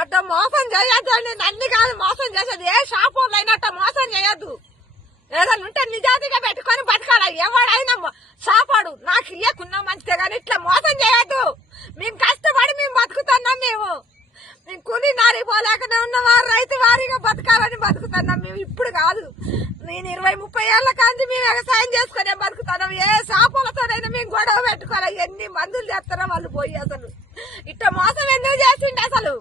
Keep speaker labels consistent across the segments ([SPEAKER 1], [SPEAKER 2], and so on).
[SPEAKER 1] అట్ట మోసం చేయొద్దు అండి. నన్ను కాదు మోసం చేసేది. ఏ షాప్ వాళ్ళు అయినా అట్ట మోసం చేయొద్దు. ఏదైనా ఉంటే నిజాతిగా పెట్టుకొని బతకాల. ఎవడైనా షాపాడు. నాకు ఇయ్యకున్నా మంచిదే కానీ ఇట్లా మోసం చేయొద్దు. మేము కష్టపడి మేము బతుకుతున్నాం మేము. మేము కూలి నారిపోలేకనే ఉన్న ఉన్నవారు రైతు వారిగా బతకాలని బతుకుతున్నాం మేము ఇప్పుడు కాదు. నేను ఇరవై ముప్పై ఏళ్ళ కాంతి మేము వ్యవసాయం చేసుకునే బతుకుతున్నాం ఏ షాపులతోనైనా మేము గొడవ పెట్టుకోవాలి. ఎన్ని మందులు చేస్తారో వాళ్ళు పోయి అసలు. ఇట్ట మోసం ఎందుకు చేసిండే అసలు?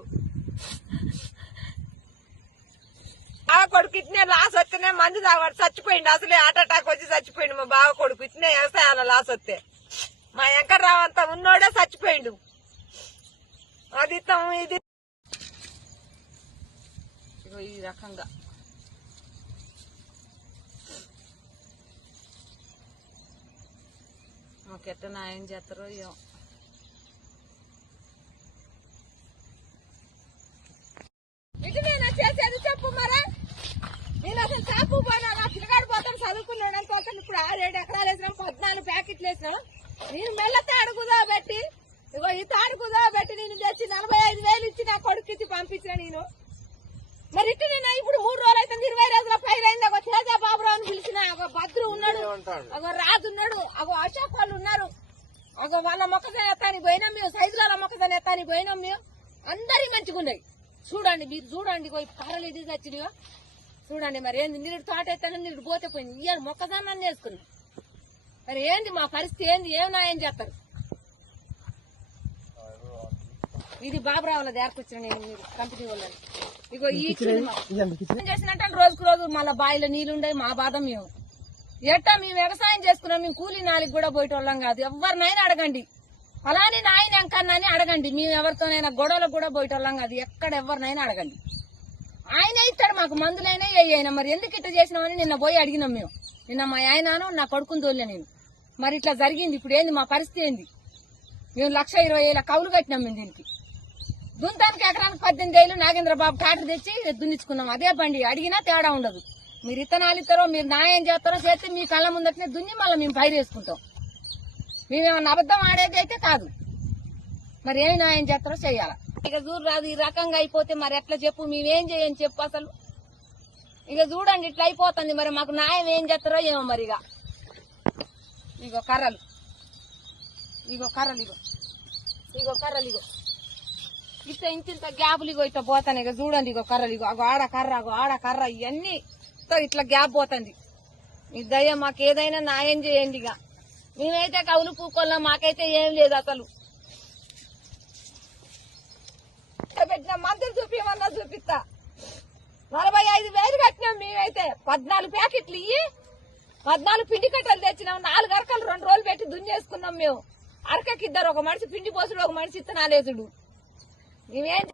[SPEAKER 1] బావ కొడుకు ఇట్నే లాస్ వస్తేనే మందు తాగాడు. చచ్చిపోయిండు. అసలే హార్ట్ అటాక్ వచ్చి చచ్చిపోయిండు మా బావ కొడుకు. ఇట్నే వ్యవసాయాల లాస్ వస్తే. మా వెంకట్రావు అంతా ఉన్నోడే చచ్చిపోయిండు. అది ఇత్తం ఇది ఈ రకంగా. మాకెట్ట న్యాయం చేస్తారో ఏమో. ఇటువేనా చేసేది చెప్పు మరా. నేను అసలు షాపు పోయినా నా పిల్లగాడు పోతాం చదువుకున్నాడు అనుకోసం ఇప్పుడు ఆరేడు ఎకరాలు వేసినాం పద్నాలుగు ప్యాకెట్లు వేసినాం నేను మెల్ల తాడు కుదా ఇగో ఈ తాడు కుదావబెట్టి నేను తెచ్చి నలభై ఐదు వేలు ఇచ్చి నా కొడుకు ఇచ్చి పంపించిన నేను. మరి ఇటు నేను ఇప్పుడు మూడు రోజులు అయితే ఇరవై రోజుల పైన అయింది ఒక తేజ బాబురావు ఒక భద్రు ఉన్నాడు. ఒక రాజు ఉన్నాడు. ఒక అశోక్ వాళ్ళు ఉన్నారు. ఒక వాళ్ళ మొక్కజొన్న ఎత్తానికి పోయినాం మేము. సైజుల మొక్కజొన్న ఎత్తానికి పోయినాం మేము. అందరి మంచిగా ఉన్నాయి చూడండి మీరు చూడండి కర్రలు ఇది వచ్చినాయో. చూడండి మరి ఏంది? నీరు తోట ఎత్తాను నీరు పోతే పోయింది. ఇయ్యాలి మొక్కజొన్న చేసుకున్నాం. మరి ఏంది మా పరిస్థితి ఏంది? ఏం చేస్తారు? ఇది బాబురావుల దగ్గరకు నేను మీరు కంపెనీ వాళ్ళని. ఇగో ఈ చేసినట్టు? రోజుకు రోజు మళ్ళీ బావిలో నీళ్ళు ఉండే మా బాధ మేము. ఎట్టా మేము వ్యవసాయం చేసుకున్నాం మేము కూలీ నాలుగు కూడా పోయేటోళ్ళం కాదు. ఎవరినైనా అడగండి. అలానే నాయన ఎంకన్నా అని అడగండి. మేము ఎవరితోనైనా గొడవలకు కూడా పోయేటోళ్ళం కాదు. ఎక్కడ ఎవరినైనా అడగండి. ఆయన ఇస్తాడు మాకు మందులైనా ఏ అయినా. మరి ఎందుకు ఇట్లా చేసినామని నిన్న పోయి అడిగినాం మేము. నిన్న మా ఆయనను నా కొడుకుని తోలే నేను. మరి ఇట్లా జరిగింది. ఇప్పుడు ఏంది? మా పరిస్థితి ఏంది? మేము లక్ష ఇరవై వేల కౌలు కట్టినాం మేము దీనికి. దుంతానికి ఎకరానికి పద్దెనిమిది ఏళ్ళు నాగేంద్ర బాబు ట్రాక్టర్ తెచ్చి దున్నించుకున్నాం అదే బండి. అడిగినా తేడా ఉండదు. మీరు ఇత్తనాలు ఇస్తారో మీరు న్యాయం చేస్తారో చేస్తే మీ కళ్ళ ముందటనే దున్ని మళ్ళీ మేము పైరు వేసుకుంటాం. మేమేమన్నా అబద్ధం ఆడేది అయితే కాదు. మరి ఏమి న్యాయం చేస్తారో చెయ్యాల ఇక చూడు రాదు ఈ రకంగా అయిపోతే మరి ఎట్లా చెప్పు? మేమేం చేయని చెప్పు అసలు? ఇక చూడండి ఇట్లా అయిపోతుంది. మరి మాకు న్యాయం ఏం చేస్తారో ఏమో మరి ఇక. ఇగో కర్రలు. ఇగో కర్రలు ఇగో. ఇగో కర్రలు ఇగో. ఇట్ట ఇంత ఇంత గ్యాపులు ఇగో ఇట్లా పోతాను ఇక చూడండి ఇగో కర్రలు ఇగో. అగో ఆడ కర్ర అగో ఆడ కర్ర ఇవన్నీ మొత్తం ఇట్లా గ్యాప్ పోతుంది. మీ దయ మాకు ఏదైనా న్యాయం చేయండి ఇక. మేమైతే కవులు పూకొల్లా మాకైతే ఏం లేదు అసలు. పెట్టిన మందులు చూపించమన్నా చూపిస్తా. నలభై ఐదు వేలు కట్టినాం మేమైతే. పద్నాలుగు ప్యాకెట్లు ఇయ్యి పద్నాలుగు పిండి కట్టలు తెచ్చినాం. నాలుగు అరకలు రెండు రోజులు పెట్టి దున్నేసుకున్నాం మేము. అరకకిద్దరు ఒక మనిషి పిండి పోసుడు ఒక మనిషి ఇత్తనాలేసుడు. మేమేం